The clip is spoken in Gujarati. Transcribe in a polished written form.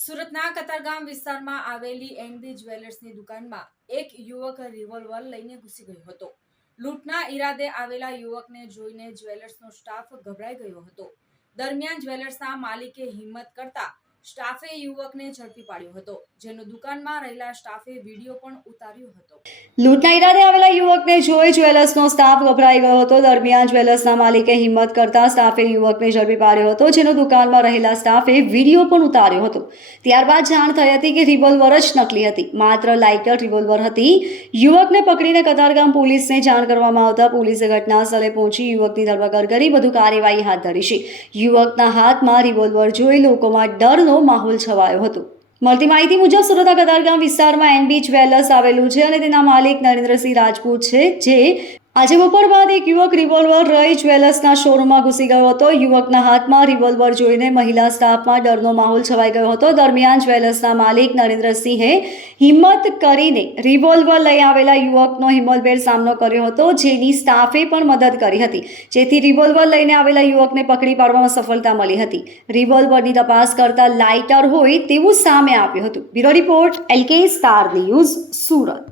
સુરતના કતારગામ વિસ્તારમાં આવેલી એનબી જ્વેલર્સની દુકાનમાં એક યુવક રિવોલ્વર લઈને ઘૂસી ગયો હતો. લૂંટના ઈરાદે આવેલા યુવકને જોઈને જ્વેલર્સનો સ્ટાફ ગભરાઈ ગયો હતો. દરમિયાન જ્વેલર્સના માલિકે હિંમત કરતા સ્ટાફે યુવકને ઝડપી પાડ્યો હતો, જેનો દુકાનમાં રહેલા સ્ટાફે વિડીયો પણ ઉતાર્યો હતો. લૂંટના ઈરાદે આવેલા યુવકને જોઈ જ્વેલર્સનો સ્ટાફ ગભરાઈ ગયો હતો. દરમિયાન જ્વેલર્સના માલિકે હિંમત કરતા સ્ટાફે યુવકને ઝડપી પાડ્યો હતો, જેનો દુકાનમાં રહેલા સ્ટાફે વિડીયો પણ ઉતાર્યો હતો. ત્યારબાદ જાણ થઈ હતી કે રિવોલ્વર જ નકલી હતી, માત્ર લાઇટર રિવોલ્વર હતી. યુવકને પકડીને કતારગામ પોલીસને જાણ કરવામાં આવતા પોલીસે ઘટના સ્થળે પહોંચી યુવકની ધરપકડ કરી વધુ કાર્યવાહી હાથ ધરી છે. યુવકના હાથમાં રિવોલ્વર જોઈ લોકોમાં ડરનો માહોલ છવાયો હતો. મળતી માહિતી મુજબ સુરતના કતારગામ વિસ્તારમાં એનબી જ્વેલર્સ આવેલું છે અને તેના માલિક નરેન્દ્રસિંહ રાજપૂત છે, જે આજે બપોર બાદ એક યુવક રિવોલ્વર લઈ જ્વેલર્સના શોરૂમમાં ઘૂસી ગયો હતો. યુવકના હાથમાં રિવોલ્વર જોઈને મહિલા સ્ટાફમાં ડરનો માહોલ છવાઈ ગયો હતો. દરમિયાન જ્વેલર્સના માલિક નરેન્દ્રસિંહે હિંમત કરીને રિવોલ્વર લઈ આવેલા યુવકનો હિંમતભેર સામનો કર્યો હતો, જેની સ્ટાફે પણ મદદ કરી હતી, જેથી રિવોલ્વર લઈને આવેલા યુવકને પકડી પાડવામાં સફળતા મળી હતી. રિવોલ્વરની તપાસ કરતા લાઇટર હોય તેવું સામે આવ્યું હતું. Bureau report LK star news, Surat.